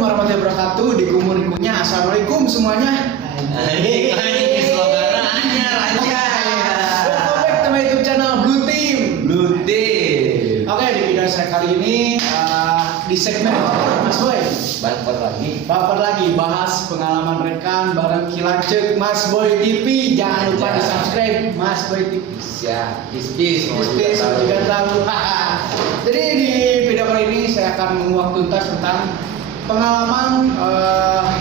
warahmatullahi wabarakatuh. Dikumur-kumurnya assalamualaikum semuanya. Ini slogannya aja. Welcome back to my YouTube channel Blue Team. Oke, di video saya kali ini di segmen Mas Boy. Baper lagi bahas pengalaman rekan bareng Kilacek Mas Boy TV. Jangan lupa di subscribe Mas Boy TV. Siap, peace juga tahu. Jadi di video kali ini saya akan menguak tuntas tentang pengalaman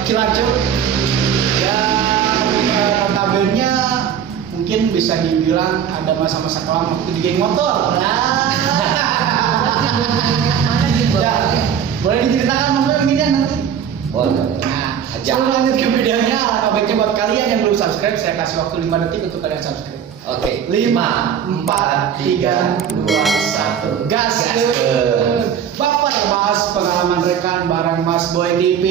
Kilacek yang notabene mungkin bisa dibilang ada masa-masa kelam waktu di geng motor. Ya, boleh diceritakan Mas Boy nanti? Boleh. Nah, sebelum lanjut ke videonya, alangkah baiknya buat kalian yang belum subscribe, saya kasih waktu 5 detik untuk kalian subscribe. Oke. 5, 4, 3, 2, 1, gas! Bapak bahas pengalaman rekan bareng Mas Boy TV.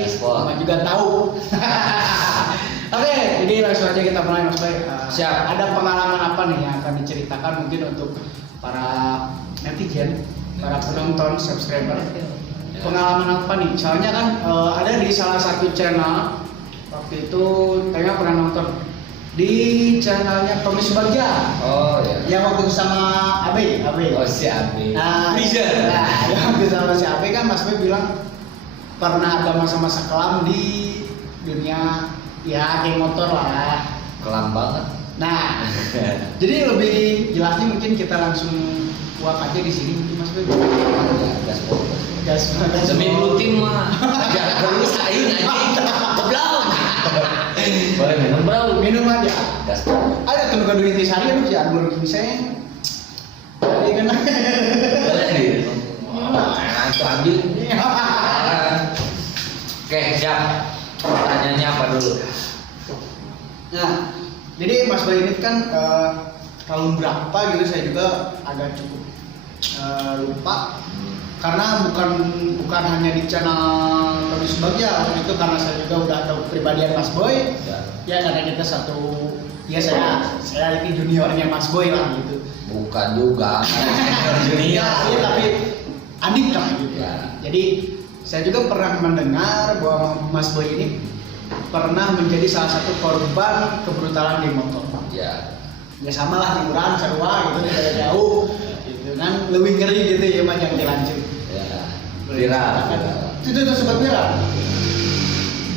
Gaspol. Sama juga tahu. Oke, jadi langsung aja kita mulai Mas Boy. Siap. Ada pengalaman apa nih yang akan diceritakan mungkin untuk para netizen, para penonton, subscriber? Pengalaman apa nih? Soalnya kan ada di salah satu channel waktu itu kayaknya pernah nonton di channelnya Tommy Subagja. Oh ya. Yang waktu itu sama Abe. Oh si Abi. Nah, yang waktu itu sama si Abe kan Mas Boy bilang pernah ada masa-masa kelam di dunia ya geng motor lah. Kelam banget. Nah, jadi lebih jelasnya mungkin kita langsung buat aja di sini mungkin Mas Boy. Ya, gaspol. Gas. Demi Blue Team mah. Jangan terus aing anjing. Goblok. Boleh minum, Bro. Minum aja. Gaspol. Ada tuh gaduh intisari aduh ya baru bisa. Jadi kan. Boleh di. Itu ambil. Oke, siap. Pertanyaannya apa dulu? Nah, jadi Mas Boy ini kan tahun berapa gitu saya juga agak cukup lupa karena bukan hanya di channel Tommy Subagja itu karena saya juga udah tahu kepribadian Mas Boy ya karena kita satu ya saya ini juniornya Mas Boy lah gitu. Bukan juga. Junior. Ya, tapi adik lah gitu. Ya. Jadi saya juga pernah mendengar bahwa Mas Boy ini pernah menjadi salah satu korban kebrutalan di motor. Ya. Ya sama lah timuran, sarua gitu dari jauh gitu kan lebih ngeri gitu ya mah yang dilanjut. Ya. Viral. Itu sempat viral.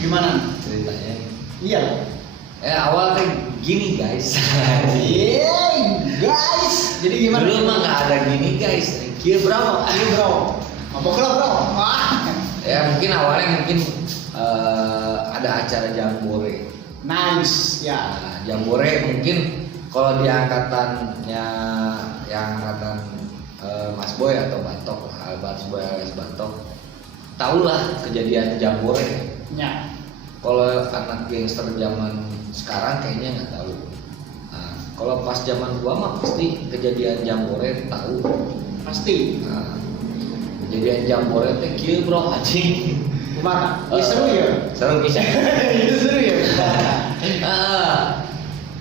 Gimana? Ceritanya. Iya. Awal tuh gini guys. Guys. Jadi gimana? Dulu mah nggak ada gini guys. Kia bro. Mabok lo bro. Ya mungkin awalnya ada acara jambore. Nice ya. Nah, jambore mungkin kalau di angkatannya yang angkatan Mas Boy atau Batok, Mas Boy alias Batok, tahulah kejadian jambore. Ya. Kalau anak gangster zaman sekarang kayaknya nggak tahu. Nah, kalau pas zaman gua mah pasti kejadian jambore tahu. Pasti. Nah, kejadian jambore teh kieu bro anjing. Gimana? Ya seru ya. Seru bisa. Itu seru ya.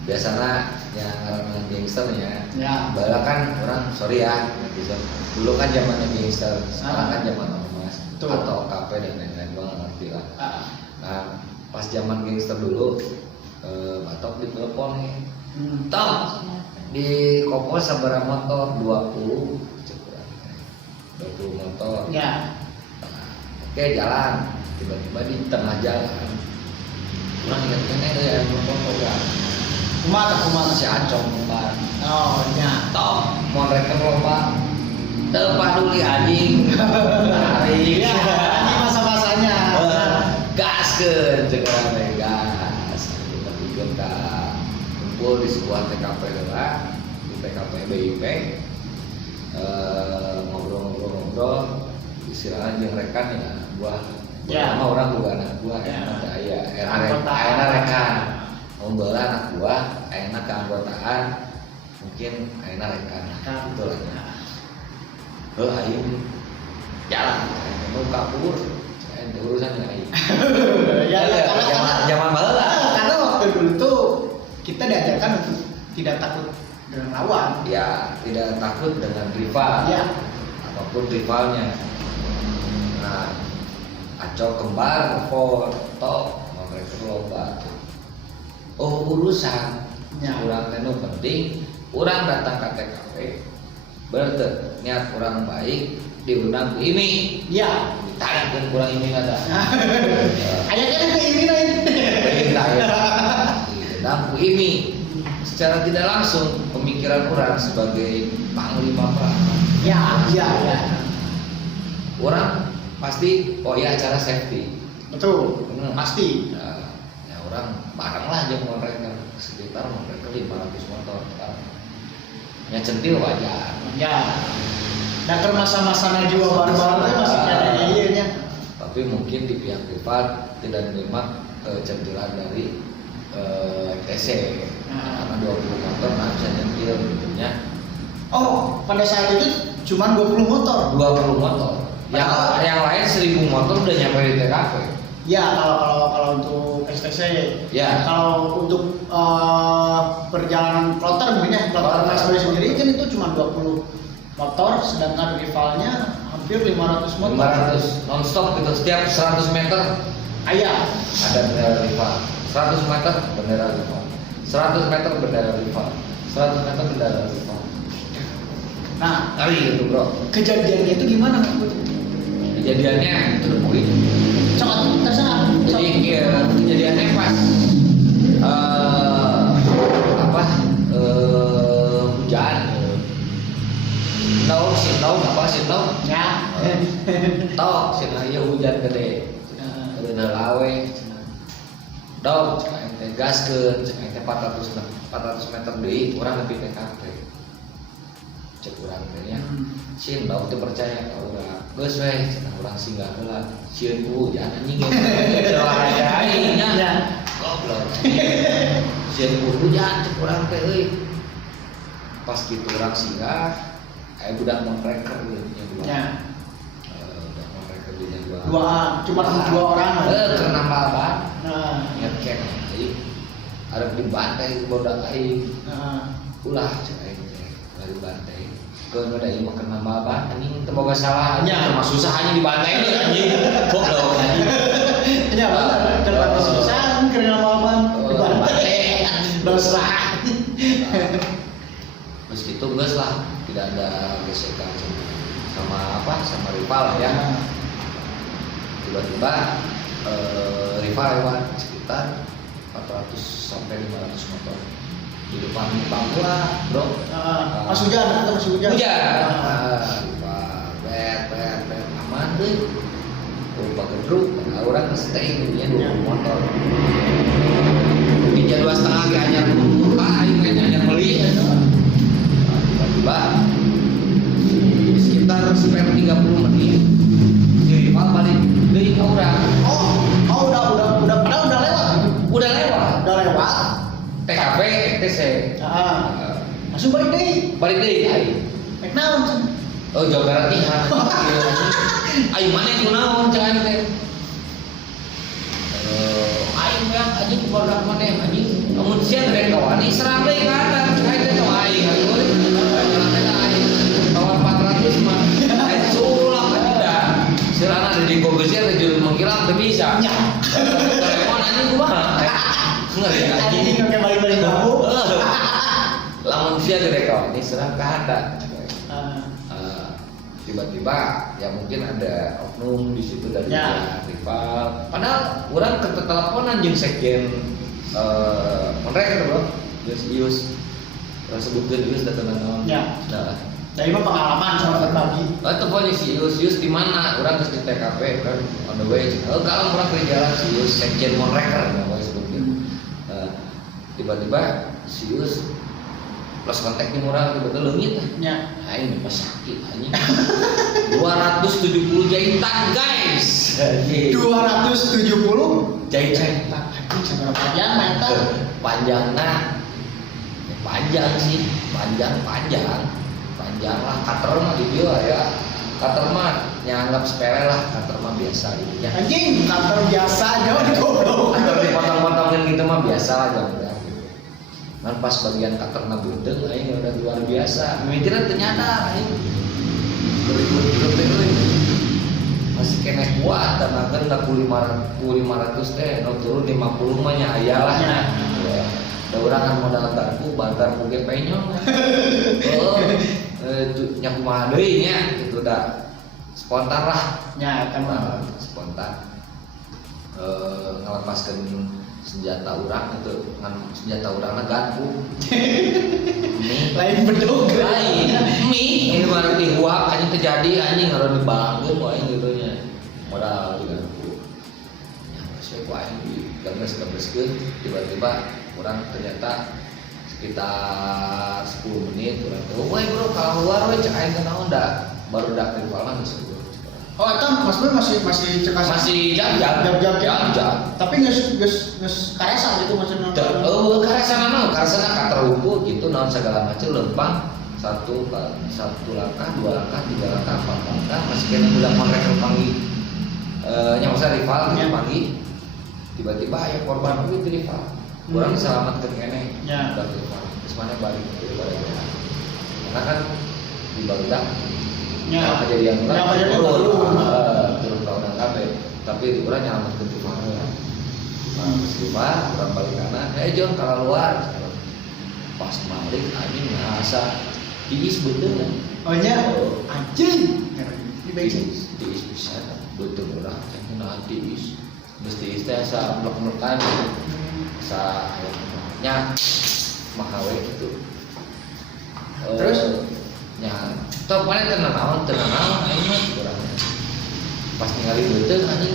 Biasanya yang orang gangster ya. Ya. Bala kan orang sorry ya netizen. Dulu kan zamannya gangster, sekarang kan zaman ormas atau OKP dan lain-lain gua nggak ngerti lah. Nah, pas zaman gangster dulu Batok ditelepon nih. Tom, di Kopos sabaraha motor 20 motor. Ya. Oke jalan, tiba-tiba di tengah jalan kurang ingat ya motor ya. Kumata. Si Acong empat. Oh ya. Top, mau reken lomba. Terpaduli anjing. Tarik. Ya, ini masa-masanya. Gaskeun ceuk gas. Kita bikin kumpul di sebuah TKP lah, di TKP BIP. Ngobrol-ngobrol istilahnya jeung rekan ya buah sama orang juga anak buah enak rekan ngobrol anak buah enak keanggotaan mungkin enak rekan gitu lah aing jalan mau kabur urusan aing Ya, zaman baheula karena waktu dulu tuh kita diajarkan untuk tidak takut dengan lawan. Ya, tidak takut dengan rival. Ya. Apapun rivalnya. Nah, acok kembar foto mereka loba. Oh urusan urang teh nu penting urang datang ke TKP berarti niat urang baik diundang ku IMI ya ditanya kurang IMI ada kayaknya ke IMI lain diundang ku IMI secara tidak langsung pemikiran orang sebagai panglima perang ya orang pasti oh ya acara safety betul pasti ya orang bareng lah aja mereka sekitar mereka 500 motor ya centil wajar ya nah masa-masa jiwa baru-baru masih kayak iya tapi mungkin di pihak privat tidak menerima centilan dari TC karena 20 motor nah bisa nyentil gitu nya. Oh pada saat itu cuma 20 motor 20 motor yang lain 1000 motor udah nyampe di TKP. Ya kalau untuk STC ya. Kalau untuk perjalanan kloter mungkin ya kloter Mas Boy sendiri kan itu cuma 20 motor sedangkan rivalnya hampir 500 motor 500 non-stop gitu setiap 100 meter ada bendera rival 100 meter bendera rival 100 meter bendera rival 100 meter bendera rival. Nah kali gitu bro kejadiannya itu gimana Mas Boy? Kejadiannya itu poin sangat terserah jadi kejadiannya pas hujan sinau ya tau sinau iya hujan gede udah lawe dong ente gaskeun ente 400 meter deui urang nepi TKP cek urang teh nya sieun dong teu percaya ka urang geus we cenah urang singgah heula sieun ku hujan anjing ge olahraga aing nya goblok sieun ku hujan cek urang teh euy pas kitu urang singgah aya budak montreker gitu nya budak montreker di cuma 2 orang karena malah nah nyeket arep dibantai budak aing ulah cek aing teh dari bantai keun da ieu mah kena malah anjing teu boga salah nya mah susah anjing dibantai anjing goblok anjing nya kalau susah kena malah dibantai dosa terus gitu geus lah tidak ada gesekan sama rival ya tiba-tiba rival lewat sekitar 400 sampai 500 motor di depan bangku lah bro pas hujan rival bet aman deh bagedruk orang stay nya 20 motor di jam 2:30 ge anyar kumpul aing anyar meuli tiba-tiba di sekitar spare 30 menit si rival balik deui ka urang udah lewat TKP TC langsung balik deui aing mek naon oh jauh latihan aing mana kunaon cek aing teh aing yang anjing produk mana anjing namun sia teh kawan ini serang deui ka atas cek aing teh aing euy tawar 400 mah aing sulap tidak sirana di gogeusnya teh jeung mengkilang teu bisa nya telepon anjing kumaha ngeri anjing kake balik-balik kamu lamun sia gede kawan ini serang ka handap tiba-tiba ya mungkin ada oknum di situ dari rival. Padahal orang keteleponan jeung sekjen mereka bro. Yus sebutkeun Yus datang naon. Ya. Nah, dari mah pengalaman sama berbagi. Telepon si Yus di mana? Orang geus di TKP kan on the way. Kalau orang ke jalan si Yus sekjen mereka apa sebutkeun. Tiba-tiba si Yus plus kontak di murah betul leungit nya aing pas sakit anjing 270 jahitan guys 270 jahitan anjing seberapa panjang meter panjangna panjang sih panjang lah cutter mah di dieu ya cutter mah nyanggap sepele lah cutter mah biasa gitu ya anjing cutter biasa jauh di goblok cutter dipotong-potongin gitu mah biasa lah jangan kan pas bagian katerna beudeng aing udah luar biasa. Mimikiran ternyata aing. Berikut teh euy. masih kena kuat dan akan dah ku 500 teh no turun 50 mah nya aya lah nya. Da urang kan modal garpu bantar ku ge penyong. Oh, nya kumaha deui nya gitu da. Spontan lah. Ya kan Spontan. Ngalepaskeun senjata urang itu ngan senjata urangna garpu. lain bedog. Lain mie ini baru dihuap anjing terjadi anjing harus dibangun wae gitu nya. Modal di garpu. Ya sesuai ku aing di gabres-gabreskeun tiba-tiba orang ternyata sekitar 10 menit orang tuh, woi bro kalau luar woi cek aing kenaon da baru dak rival mah geus. Oh, itu Mas Boy masih cekas Masih jam-jam. Tapi geus karesa gitu maksudnya. Karesana ka terumpu gitu naon segala macam lempang satu langkah, 2 langkah, 3 langkah, 4 langkah masih kena udah konrek panggil nya masa rival gitu panggil tiba-tiba aya korban itu rival. Kurang selamatkeun keneh. Ya. Udah rival. Terus mana balik karena kan di barudak Ya, kejadian turun tahun kabeh tapi di urang nyelametkeun ti mana muslimah urang balik kanan John kalau luar pas balik anjing ngerasa tiis betul oh nya anjing di tiis bisa betul urang kena tiis mesti teh asa blok-blokan asa nya mahawe gitu terus nya teu paling tenang naon aing mah kurang pas ningali beuteung anjing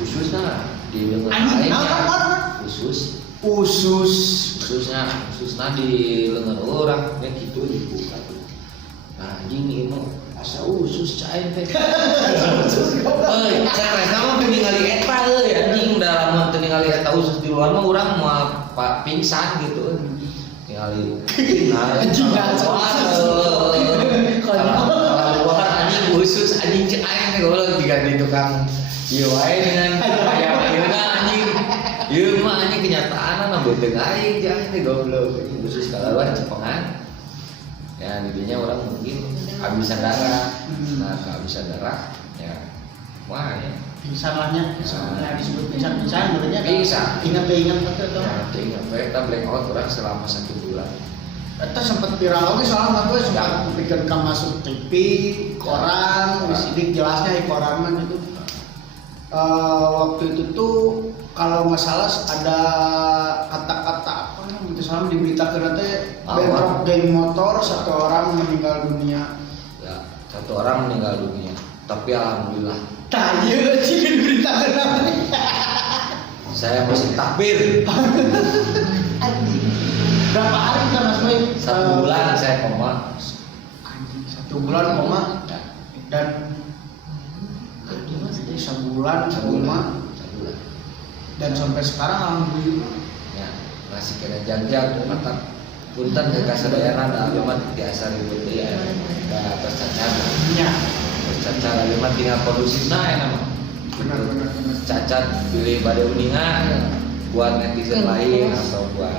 ususna di leungeun aing ususna di leungeun urang nya kitu dibuka nah anjing ieu mah asa usus cain teh euy saresna mah ningali eta euy anjing da lamun teu ningali eta usus di luar mah urang moal pingsan gitu ningali anjing kalau anjing khusus anjing cek aing teh goblok diganti tukang ieu wae dengan aya-ayana anjing ieu mah anjing kenyataanna beuteung aing cek aing teh goblok anjing khusus kalaluan cepengan ya didinya orang mungkin kehabisan darah nah kehabisan darah ya wah ya pingsan lahnya disebut pingsan berarti pingsan ingat betul ya ingat kita blackout orang selama 1 bulan itu sempat viral oke soalnya gue sempat bikin kamu masuk TV koran sidik jelasnya di koran man itu waktu itu tuh kalau nggak salah ada kata-kata apa namanya salah diberitakan teh bentrok geng motor 1 orang meninggal dunia ya 1 orang meninggal dunia tapi alhamdulillah tanya sih diberitakan namanya saya masih takbir berapa hari kita Mas Boy? 1 bulan saya koma anjing 1 bulan koma ya. dan sebulan koma dan sampai sekarang alhamdulillah ya masih kena jangjang mantap punten ke kasadayana da memang biasa ribut ya da tercacar ya tercacar memang tinggal kondusifna enak mah benar cacat pilih pada uningan buat netizen lain atau buat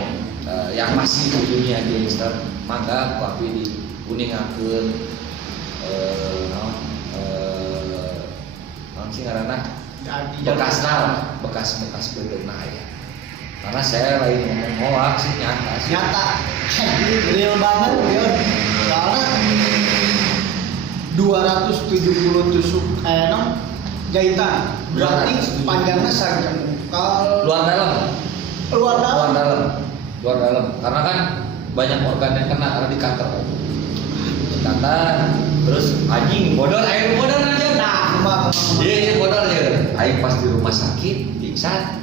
yang masih di dunia gangster mangga tapi di uningakeun sih ngaranna bekas beunteuna ya karena saya lain ngomong hoax sih nyata real banget ya karena 270 tusuk jahitan berarti panjangnya sangat luar dalam karena kan banyak organ yang kena karena dikater terus anjing bodor air bodor aja iya bodor aja air pas di rumah sakit pingsan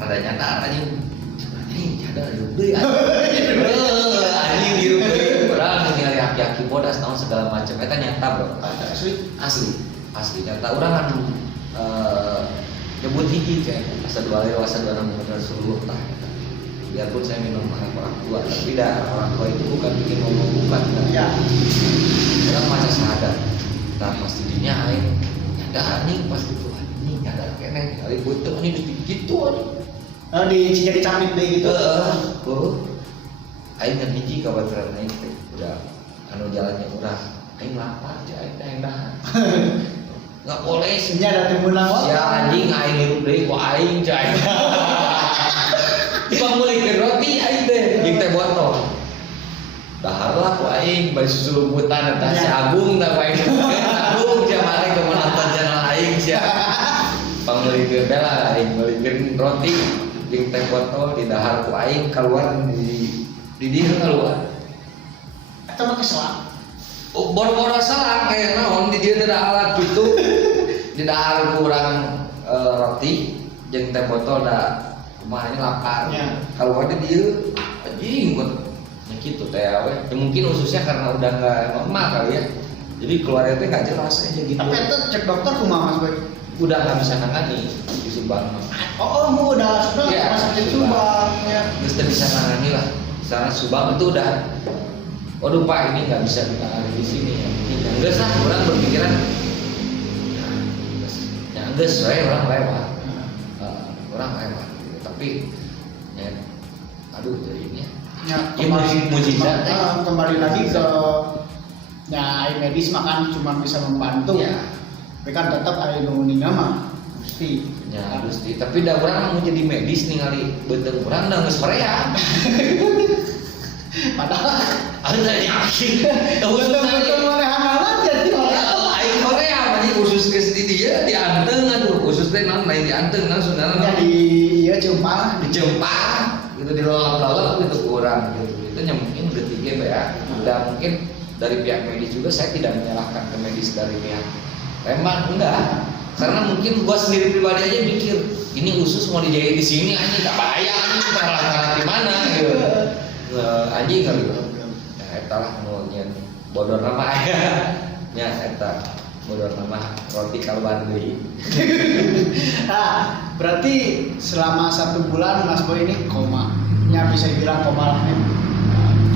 ada nyata anjing ada deui anjing hirup deui urang ningali aki-aki bodas naon segala macam eta nyata bro asli nyata urang kan nyebut hiji kayak asa 2 benar seluruh tah biarpun saya minum orang tua tapi orang tua itu bukan bikin ngomong bukan ya orang maca sadar nah pasti dinya aing nyadar nih pas gitu anjing nyadar keneh kali butuh ini gitu anjing jadi camit deh gitu aing ngan hiji kabateran aing udah anu jalannya udah aing lapar aja aing dah nggak boleh Nya ada timunan si anjing aing hirup deui ku aing cai. Tiba meulikeun roti aing teh jeung teh botol. Dahar lah ku aing bari susu lumputan eta si Agung da ku aing. Agung jamare ke menonton channel aing sia. Pameulikeun teh lah aing meulikeun roti jeung teh botol di dahar ku aing keluar di dieu keluar. Eta mah keselak. Oh, boro-boro salah kayak naon di dieu teh ada alat gitu. Di dahar kurang roti jeung teh botol da kumahanya lapar. Ya. Keluar di dieu anjing buat gitu teh we. Ya, mungkin ususnya karena udah nggak normal kali ya. Jadi keluarnya teh nggak jelas aja gitu. Tapi itu cek dokter kumaha Mas Boy? Udah nggak bisa nangani di Subang. Oh, udah sudah ya, masuk di Subang ya. Terus bisa nangani lah. Sana Subang itu udah. Waduh Pak ini nggak bisa ditangani di sini ya. Enggak sah orang berpikiran. Ya enggak sesuai orang lewat. Orang lewat. Gitu. Tapi ya, aduh jadinya. Ya, kembali lagi ke medis makan cuma bisa membantu ya. Tapi kan tetap ada nuninga mah mesti ya mesti tapi da urang mau jadi medis ningali beuteung urang da geus Korea padahal ada yang asing betul mana hamalan jadi aing Korea mah khusus geus di dieu dianteng aduh khusus teh naon lain dianteng langsung jadi ieu ceumpah dijempar gitu di lolop-lolop gitu kurang gitu itu yang mungkin ketiga ya udah mungkin dari pihak medis juga saya tidak menyalahkan ke medis dari pihak Lembang enggak karena mungkin gua sendiri pribadi aja mikir ini usus mau dijahit di sini anjing tak bahaya anjing peralatan di mana gitu anjing kali ya eta lah nu nyen bodor nama aya nya eta bodor nama roti kaluar deui. Nah, berarti selama 1 bulan Mas Boy ini koma. Ya bisa dibilang koma lah ya.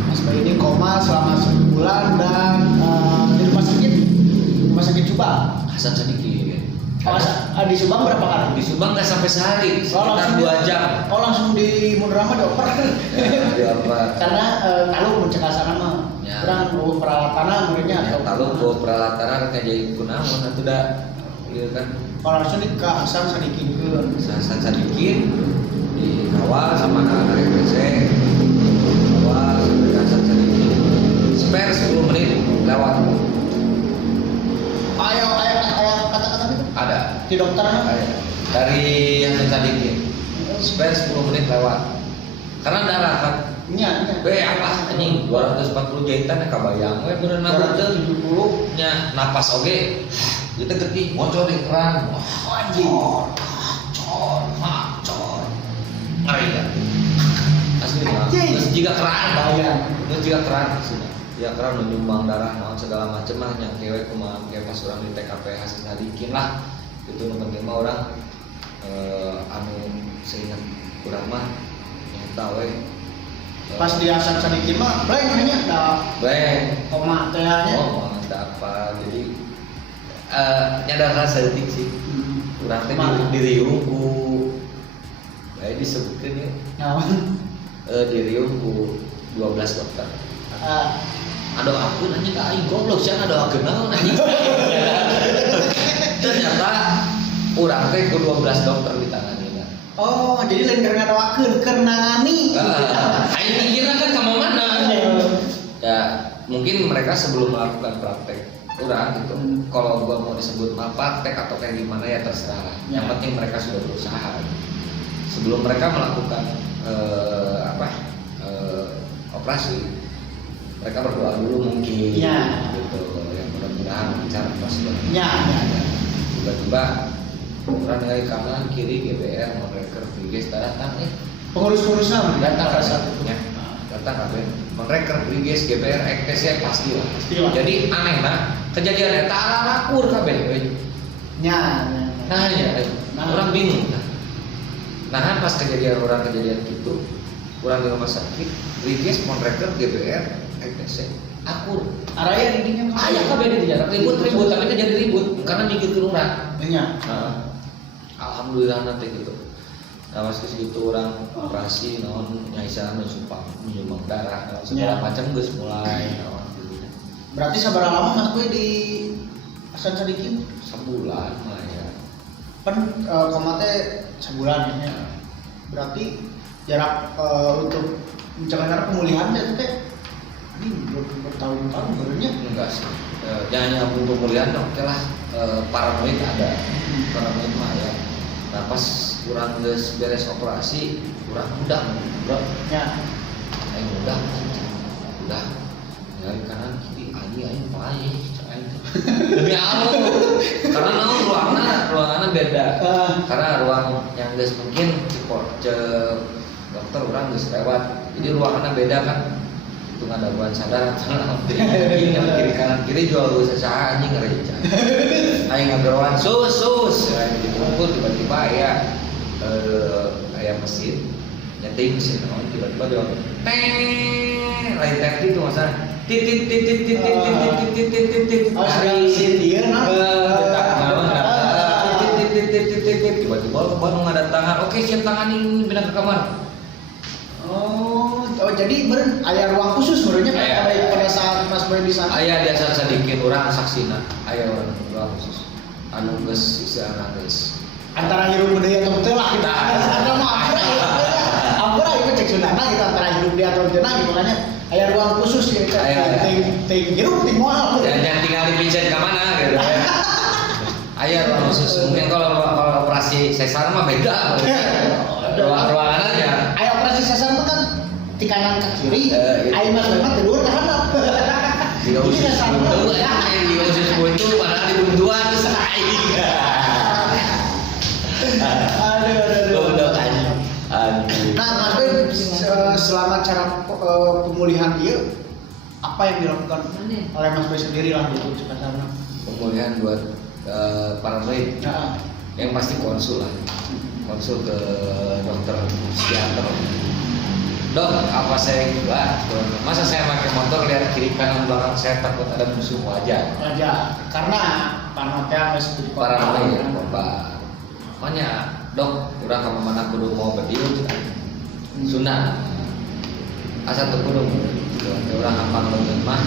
Mas Boy ini koma selama 1 bulan dan di rumah sakit Subang. Hasan sedikit. Di Subang berapa kali? Di Subang nggak sampai sehari, sekitar 2 jam. Oh langsung di Mundrama dioper. Ya, dioper. Karena kalau mencegah sana mah, kurang peralatan muridnya. Ya, kalau bawa peralatan kayak jadi kunaon atuh da, gitu kan. Oh langsung di ke Hasan Sadikin. Hasan Sadikin dikawal sama anak RPC, kawal sampai ke Hasan Sadikin. Spare 10 menit lewat. Ayo kata-kata itu. Ada. Di dokter kan? Dari Hasan Sadikin. Spare 10 menit lewat. Karena darah kan. Iya. Apa anjing 240 jahitan ya kabayang we bener nabuteun 70 nya napas oge. Kita geuti ngocor di keran. Wah anjing. Cor. Ngeri kan. Asli mah. Terus juga keran bayang. Terus juga keran sudah. Ya keran nyumbang darah naon segala macem mah nya kewe kumaha ke pas urang di TKP Hasan Sadikin lah. Itu nu penting mah urang anu seingat urang mah nyata we pas di Hasan Sadikin mah blank nya da blank koma teh nya. Oh, ada apa? Jadi nyadar rasa detik sih. Urang teh di riung ku bae disebutkeun ya. Naon? Di riung ku 12 dokter. Aduh aku nanya ke aing goblok sih ada kenal anjing. Ternyata urang teh ku 12 dokter ditangani. Oh, jadi lain karena doakeun keur nangani. Aing mikirna kan ka mana? Ya, mungkin mereka sebelum melakukan praktek urang gitu. Kalau gua mau disebut praktek atau kayak gimana ya terserah. Yang penting mereka sudah berusaha. Sebelum mereka melakukan operasi, mereka berdoa dulu mungkin. Ya. Gitu. Yang mudah-mudahan lancar prosedur. Ya. Tiba-tiba orang dari kanan kiri GBR mereka Briges datang pengurus-pengurusnya datang satunya datang apa mereka Briges GBR EKTC pasti lah jadi aneh kejadian eta arakur kabeh nya orang bingung nah pas kejadian gitu orang di rumah sakit Briges mereka GBR EKTC akur araya di dinya aya kabeh di jarak ribut tapi jadi ribut karena mikir ke urang nya alhamdulillah nanti gitu. Nah pas gitu orang operasi naon nyaisa menyumbang darah segala macam geus mulai naon gitu. Berarti sabar lama Mas Boy di Asan sedikit sebulan mah ya. kan koma teh sebulan ya. Berarti jarak untuk mencapai pemulihannya teh ini bertahun-tahun barunya. Enggak sih. Jangan nyambung pemulihan oke lah. Paranoid ada. Paranoid mah ya. Nah pas kurang beres operasi kurang mudah bro. Ya. Udah dari kanan kiri aing pae demi Allah karena naon ruangannya beda karena ruang yang geus mungkin dokter orang geus lewat jadi ruangannya beda kan itu ngadaguan sadar karena kiri kanan kiri jual geus saha anjing ngereca aing ngageroan sus gitu pun tiba-tiba aya mesin nyeting mesin naon tiba-tiba dia lain teh itu masa titit hari dia tiba-tiba baru ngadatangkan oke siap tangan ini pindah ke kamar. Oh jadi aya ruang khusus menurutnya pada saat Mas Boy di sana. Aya biasa sedikit orang saksina aya ruang khusus anu geus istilahna geus antara hirup budaya atau betul lah kita ada mah ampura itu cek sunana kita antara hirup dia atau betul gitu makanya aya ruang khusus ya ting hirup ting moal dan tinggal dipijat ke mana gitu aya ruang khusus mungkin kalau operasi sesar mah beda ruangannya aya operasi sesar mah kan di kanan ke kiri aya Mas Boy mah di luar ke handap tidak usus buntu di usus buntu padahal di buntuan terus aing aduh nah Mas Boy selama cara pemulihan dia apa yang dilakukan oleh Mas Boy sendiri lah gitu sekarang pemulihan buat paranoid yang pasti konsul ke dokter psikiater. Dok, apa saya gila? Masa saya pakai motor lihat kiri kanan belakang saya takut ada musuh wajah. Karena panotnya harus paranoid korban. Makanya dok, urang ka mana kudu mau bedieu sunah. Asa teu kudu urang hafal leungeun mah.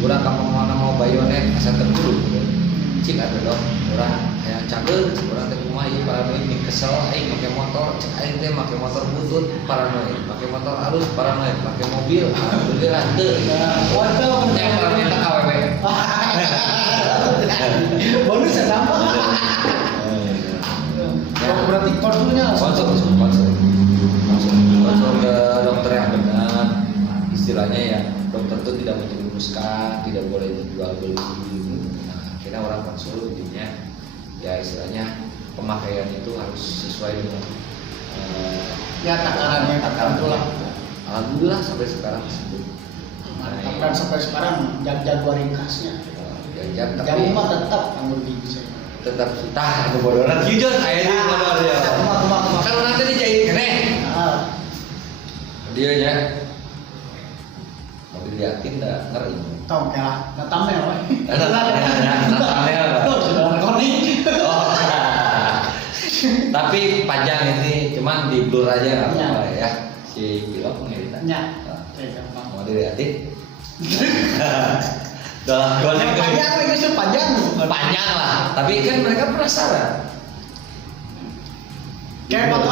Urang ka mana mau bayonet asa teu kudu. Cik atuh dok, urang hayang cager, urang teh kumaha ieu paranoid nih kesel aing make motor, cek aing teh make motor butut paranoid, make motor halus paranoid, make mobil alhamdulillah teu. Waduh, teh paranoid teh awewe. Bonus sama. Berarti konsulnya konsul ke dokter yang benar. Istilahnya ya dokter itu tidak menjerumuskan, tidak boleh dijual beli. Nah, akhirnya orang konsul intinya ya istilahnya pemakaian itu harus sesuai dengan takarannya itulah. Alhamdulillah sampai sekarang sembuh. Dan sampai sekarang jago ringkasnya. Jago mah tetap anggur gigi saya. Tetap tah anu bodoran hijau aya di bodor ya. Kan urang teh dijahit keneh. Dia nya mau diliatin da ngeri. Tong kalah, natamel we. Natamel. Sudah konik. Tapi panjang ini cuman di blur aja enggak apa-apa ya. Si pilot ngeditnya. Nya. Mau diliatin. Dalam panjang lah, tapi kan mereka penasaran. Kayak foto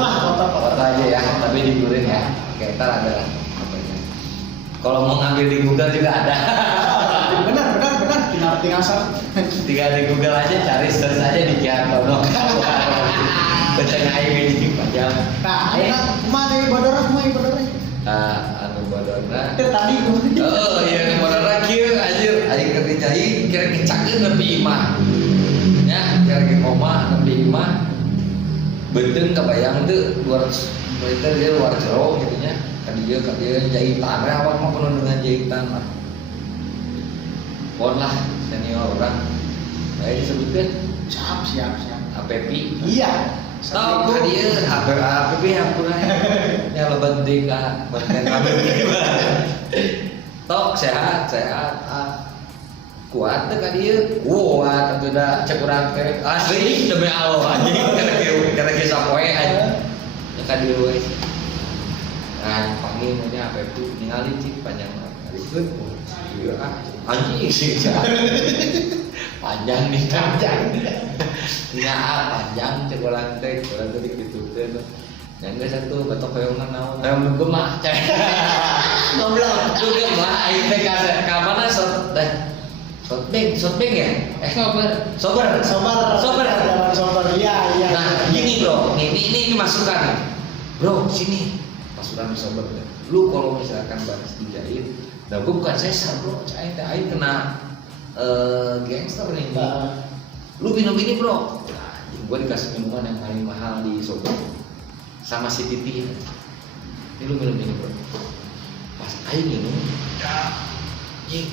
aja ya, tapi diblurin ya. Oke, ntar ada lah. Kalau mau ngambil di Google juga ada. benar, tinggal search. Tinggal di Google aja cari search aja di Kiartono. Kecengain ini panjang. Nah, enak, kumaha bodorna. Anu bodorna. Tadi oh iya bodorna kieu anjir aing keur dijahit kira kecakeun nepi imah nya kira koma nepi imah beunteung kabayang teu 200 meter dia luar jero gitu nya ka dieu jahitan awak mah penuh dengan jahitan lah pon lah senior urang bae disebutkeun siap APP iya. Tahu kan dia apa hampura ya lo penting kan penting kami tok sehat kuat tuh kan dia kuat tentu dah cek urang teh asli demi Allah anjing kira kisah poe aja ya kan dia wes nah panggil punya apa itu ningali cik panjang Iya, anjing sih. Panjang nih kan. Ya panjang cek orang teh gitu teh. Yang geus satu batok hoyongan naon. Hoyong gemah cek. Goblok. Gemah aing teh ka mana shot dah. Shot bang ya? Sober. Iya. Nah, gini bro, ini masukan. Bro, sini. Masukan sober. Lu kalau misalkan baris dijahit, nah gue bukan sesar bro, aing kena gangster nih. Lu minum ini bro. Nah, gue dikasih minuman yang paling mahal di sober. Sama si Titi. Ini lu minum ini bro. Pas aing minum, jing.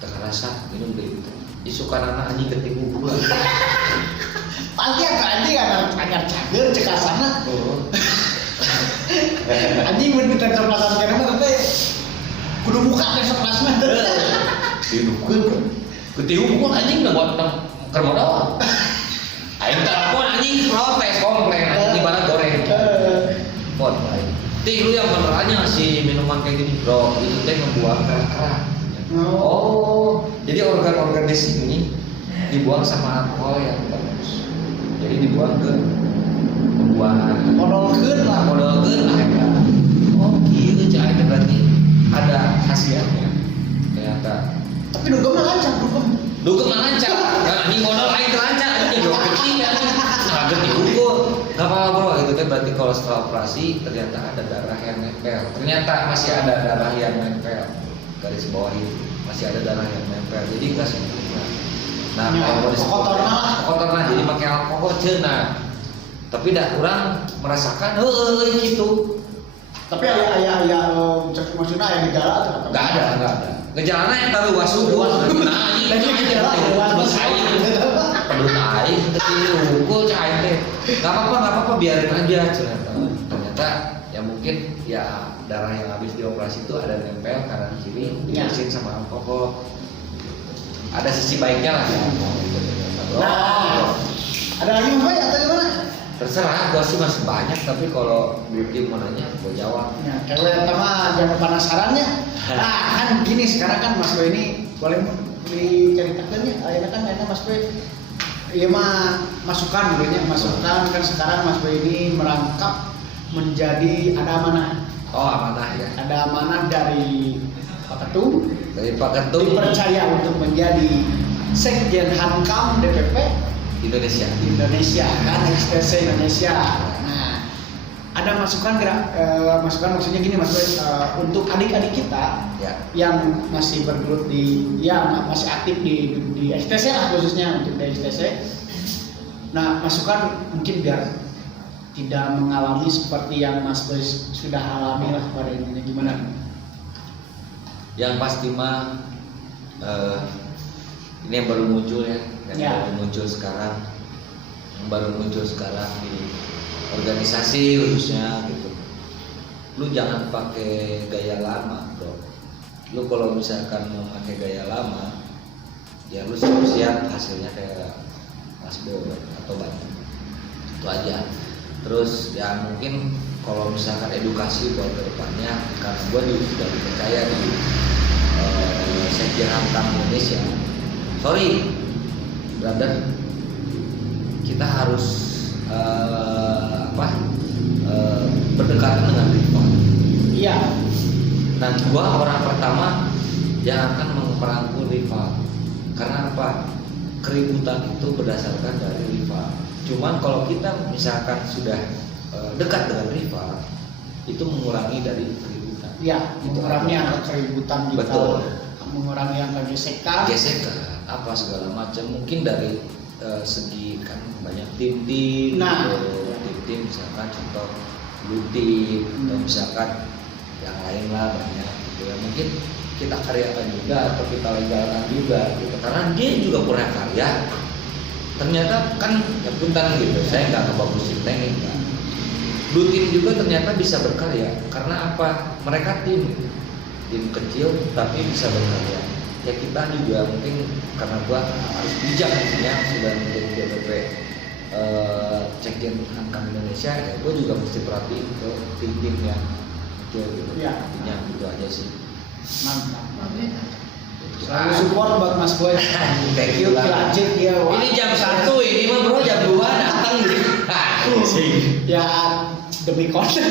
Terasa minum dari itu. Isukan anak anjing ketipu gula. Pasti anjing anyar cager cek asana. Anjing mun kita coplasan kana mah teh kudu buka teh soplasna. Didukeun. Ketipu gula anjing udah buat keur modal. Aing telepon anjing protes komplain anjing barang goreng. Pon baik. Tih lu yang benerannya si minuman kayak gini bro, itu teh membuang kerak-kerak. Oh, jadi organ-organ di sini dibuang sama alkohol yang bagus. Jadi dibuang ke pembuangan. Modalkeun lah. Oh, gitu cai berarti ada khasiatnya. Ternyata. Tapi dugem mah lancar. Nah, ini modal aing lancar aja bro. Kecil ya. Agak diukur. Enggak apa-apa bro, itu kan berarti kalau setelah operasi ternyata ada darah yang nempel. Ternyata masih ada darah yang nempel. Garis bawah itu masih ada darah yang nempel, jadi nggak sempurna. Nah, kalau kotorna jadi pakai alkohol cina. Tapi dah kurang merasakan, gitu. Tapi ayah maksudnya ayah gejala atau apa? Nggak ada. Gejalanya yang taruh wasuh. Nah, ini gejala pedut air, ukul cahaya teh. Nggak apa-apa, biarin aja ternyata ya mungkin ya darah yang habis dioperasi itu ada nempel kanan kiri dibersihin sama alkohol. Ada sisi baiknya lah ya. Nah, ada lagi apa ya atau gimana? Terserah, gua sih masih banyak tapi kalau dia mau nanya gua jawab. Ya, kalau yang pertama jangan penasarannya. Nah, kan gini sekarang kan Mas Boy ini boleh diceritakan ya. Akhirnya kan Mas Boy iya mah masukan kan sekarang Mas Boy ini merangkap menjadi ada amanah. Oh, amanah ya. Ada amanah dari Pak Ketum. Dipercaya untuk menjadi Sekjen Hankam DPP Indonesia kan XTC Indonesia. Nah, ada masukan masukan maksudnya gini Mas Boy, untuk adik-adik kita yang masih bergelut masih aktif di XTC lah khususnya untuk di XTC. Nah, masukan mungkin biar tidak mengalami seperti yang Mas Boy sudah alami lah pada ini gimana? Yang pasti mah ini yang baru muncul baru muncul sekarang di organisasi khususnya gitu. Lu jangan pakai gaya lama bro. Lu kalau misalkan mau pakai gaya lama ya lu siap hasilnya kayak Mas Boy atau banyak itu aja. Terus ya mungkin kalau misalkan edukasi buat kedepannya, karena gue sudah dipercaya di Sekjen Hankam Indonesia. Sorry, brother, kita harus berdekatan dengan rival. Iya. Dan gue orang pertama yang akan merangkul rival. Karena apa? Keributan itu berdasarkan dari rival. Cuman kalau kita misalkan sudah dekat dengan rival, itu mengurangi dari keributan. Iya, mengurangi angka keributan kita. Betul. Mengurangi angka gesekan, apa segala macam. Mungkin dari segi kan banyak tim-tim. Nah, tim misalkan contoh blue team atau misalkan yang lain lah banyak gitu ya. Mungkin kita karyakan juga atau kita legalkan juga gitu. Karena dia juga punya karya. Ternyata kan ya punten gitu. Saya nggak kebagusin teknik. Blue team juga ternyata bisa berkarya. Karena apa? Mereka tim kecil tapi bisa berkarya. Ya kita juga mungkin karena gua harus bijak intinya sudah menjadi DPP Sekjen Hankam Indonesia, ya gua juga mesti perhatiin ke tim-tim yang kecil gitu. Ya. Intinya gitu aja sih. Mantap. Selalu support buat Mas Boy. Thank you lah. Lanjut dia. Ini jam 1 ini mah bro, jam 2 datang. Ya demi konten.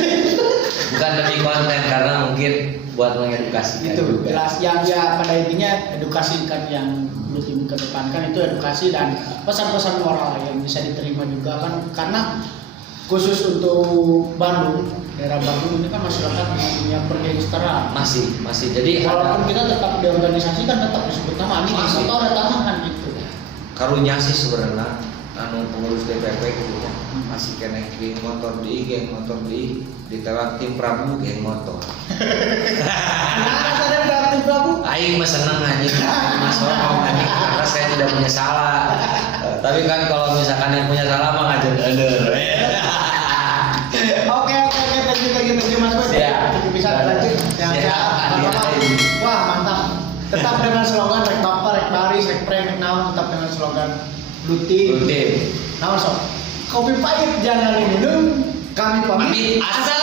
Bukan demi konten, karena mungkin buat mengedukasi Itu juga. jelas yang ya pada intinya edukasi kan yang belum kedepankan itu edukasi dan pesan-pesan moral yang bisa diterima juga kan, karena khusus untuk Bandung, daerah Bandung ini kan masyarakat yang bergangsteran. Masih. Jadi Walaupun kita tetap di organisasi kan tetap disebut nama ini Masih. atau ada tangan kan gitu. karunya sih sebenarnya pengurus DPP gitu ya. Masih kena geng motor di ditewak tim Prabu geng motor. Nah, sadar kreatif Prabu. Aing mah seneng anjing, Mas Sokong anjing, karena saya tidak punya salah. Tapi kan kalau misalkan yang punya salah mah ngajar eder. Oke, thank you Mas Boy. Siap. Kita bisa lanjut yang Siap. Wah, mantap. Tetap dengan slogan rek bapak, rek baris, rek prank, rek naon, tetap dengan slogan Luti. Rutin. Naon sok. Kopi pahit jangan diminum, kami pamit. Asal